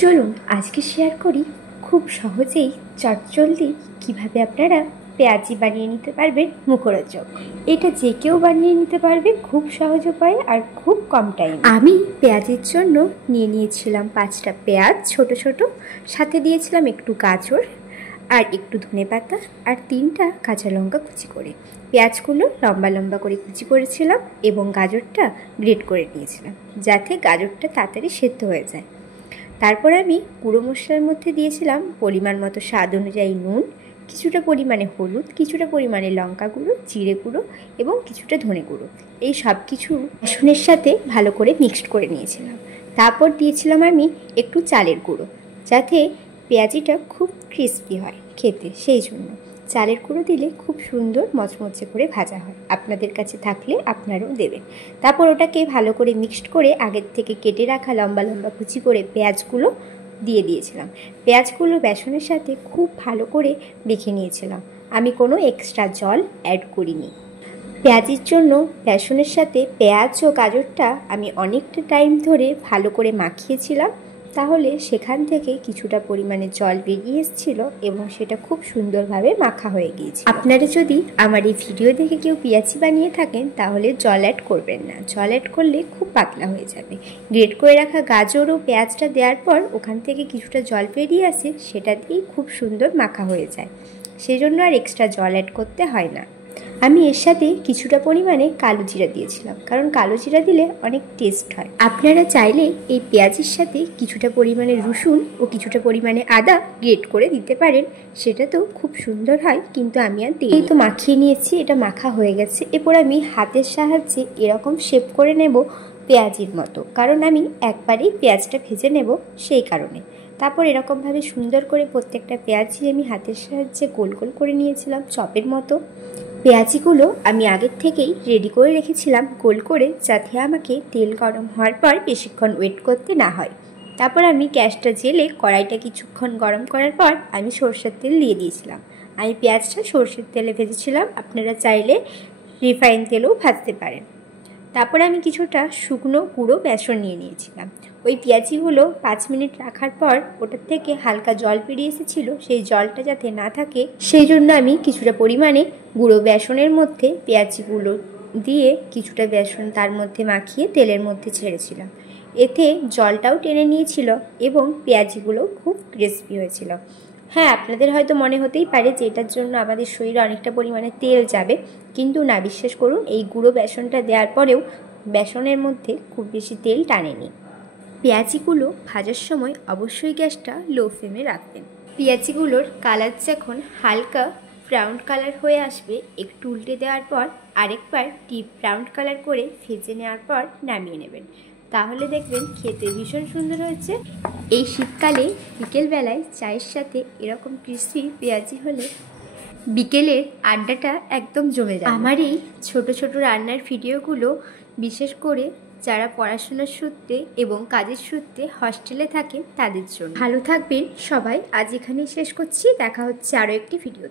চলুন আজকে শেয়ার করি খুব সহজেই চটজলদি কিভাবে আপনারা পেঁয়াজি বানিয়ে নিতে পারবেন মুখরোচক। এটা যে কেউ বানিয়ে নিতে পারবে খুব সহজ উপায়ে আর খুব কম টাইম। আমি পেঁয়াজির জন্য নিয়ে নিয়েছিলাম 5টা পেঁয়াজ ছোট ছোট, সাথে দিয়েছিলাম একটু গাজর আর একটু ধনেপাতা আর 3টা কাঁচা লঙ্কা কুচি করে। পেঁয়াজগুলো লম্বা লম্বা করে কুচি করেছিলাম এবং গাজরটা গ্রেট করে নিয়েছিলাম যাতে গাজরটা তাড়াতাড়ি সেদ্ধ হয়ে যায়। তারপর আমি গুঁড়ো মশলার মধ্যে দিয়েছিলাম পরিমাণ মতো স্বাদ অনুযায়ী নুন, কিছুটা পরিমাণে হলুদ, কিছুটা পরিমাণে লঙ্কা গুঁড়ো, জিরে গুঁড়ো এবং কিছুটা ধনে গুঁড়ো। এই সব কিছু বেসনের সাথে ভালো করে মিক্সড করে নিয়েছিলাম। তারপর দিয়েছিলাম আমি একটু চালের গুঁড়ো, যাতে পেঁয়াজিটা খুব ক্রিস্পি হয় খেতে, সেই জন্য চালের গুঁড়ো দিলে খুব সুন্দর মচমচে করে ভাজা হয়। আপনাদের কাছে থাকলে আপনারাও দেবেন। তারপর ওটাকে ভালো করে মিক্সড করে আগের থেকে কেটে রাখা লম্বা লম্বা কুচি করে পেঁয়াজগুলো দিয়ে দিয়েছিলাম। পেঁয়াজগুলো বেসনের সাথে খুব ভালো করে মেখে নিয়েছিলাম। আমি কোনো এক্সট্রা জল অ্যাড করিনি। পেঁয়াজির জন্য বেসনের সাথে পেঁয়াজ ও গাজরটা আমি অনেকটা টাইম ধরে ভালো করে মাখিয়েছিলাম, তাহলে সেখান থেকে কিছুটা পরিমাণে জল বেরিয়ে এসেছিল এবং সেটা খুব সুন্দরভাবে মাখা হয়ে গিয়েছে। আপনারা যদি আমার এই ভিডিও দেখে কেউ পেঁয়াজি বানিয়ে থাকেন তাহলে জল অ্যাড করবেন না, জল অ্যাড করলে খুব পাতলা হয়ে যাবে। গ্রেট করে রাখা গাজর ও পেঁয়াজটা দেওয়ার পর ওখান থেকে কিছুটা জল বেরিয়ে আসে, সেটা দিয়েই খুব সুন্দর মাখা হয়ে যায়, সেই জন্য আর এক্সট্রা জল অ্যাড করতে হয় না। আমি এর সাথে কিছুটা পরিমাণে কালো জিরা দিয়েছিলাম, কারণ কালো জিরা দিলে অনেক টেস্ট হয়। আপনারা চাইলে এই পেঁয়াজের সাথে কিছুটা পরিমাণে রসুন ও কিছুটা পরিমাণে আদা গ্রেট করে দিতে পারেন, সেটা তো খুব সুন্দর হয়, কিন্তু আমি আর দিই। এই তো মাখিয়ে নিয়েছি, এটা মাখা হয়ে গেছে। এরপর আমি হাতের সাহায্যে এরকম শেপ করে নেব পেঁয়াজির মতো, কারণ আমি একবারেই পেঁয়াজটা ভেজে নেব, সেই কারণে। তারপর এরকমভাবে সুন্দর করে প্রত্যেকটা পেঁয়াজি আমি হাতের সাহায্যে গোল গোল করে নিয়েছিলাম চপের মতো। পেঁয়াজিগুলো আমি আগের থেকেই রেডি করে রেখেছিলাম গোল করে, যাতে আমাকে তেল গরম হওয়ার পর বেশিক্ষণ ওয়েট করতে না হয়। তারপর আমি গ্যাসটা জেলে কড়াইটা কিছুক্ষণ গরম করার পর আমি সরষের তেল দিয়ে দিয়েছিলাম। আমি পেঁয়াজটা সরষের তেলে ভেজেছিলাম, আপনারা চাইলে রিফাইন তেলেও ভাজতে পারেন। তারপরে আমি কিছুটা শুকনো গুঁড়ো বেসন নিয়ে নিয়েছিলাম। ওই পেঁয়াজিগুলো 5 মিনিট রাখার পর ওটার থেকে হালকা জল বেরিয়ে এসেছিল, সেই জলটা যাতে না থাকে সেই জন্য আমি কিছুটা পরিমাণে গুঁড়ো বেসনের মধ্যে পেঁয়াজিগুলো দিয়ে কিছুটা বেসন তার মধ্যে মাখিয়ে তেলের মধ্যে ছেড়েছিলাম। এতে জলটাও টেনে নিয়েছিল এবং পেঁয়াজিগুলো খুব ক্রিস্পি হয়েছিল। হ্যাঁ, আপনাদের হয়তো মনে হতেই পারে যে এটার জন্য আমাদের শরীরে অনেকটা পরিমাণে তেল যাবে, কিন্তু না, বিশ্বাস করুন, এই গুঁড়ো বেসনটা দেওয়ার পরেও বেসনের মধ্যে খুব বেশি তেল টানেনি। পেঁয়াজিগুলো ভাজার সময় অবশ্যই গ্যাসটা লো ফ্লেমে রাখবেন। পেঁয়াজিগুলোর কালার যখন হালকা ব্রাউন কালার হয়ে আসবে, একটু উল্টে দেওয়ার পর আরেকবার ডিপ ব্রাউন কালার করে ভেজে নেওয়ার পর নামিয়ে নেবেন, তাহলে দেখবেন খেতে ভীষণ সুন্দর হয়েছে। এই শীতকালে বিকেলবেলায় চায়ের সাথে এরকম ক্রিস্পি পেঁয়াজি হলে বিকেলের আড্ডাটা একদম জমে যায়। আমার এই ছোট ছোট রান্নার ভিডিওগুলো বিশেষ করে যারা পড়াশোনার সূত্রে এবং কাজের সূত্রে হস্টেলে থাকেন তাদের জন্য। ভালো থাকবেন সবাই, আজ এখানেই শেষ করছি, দেখা হচ্ছে আরও একটি ভিডিও।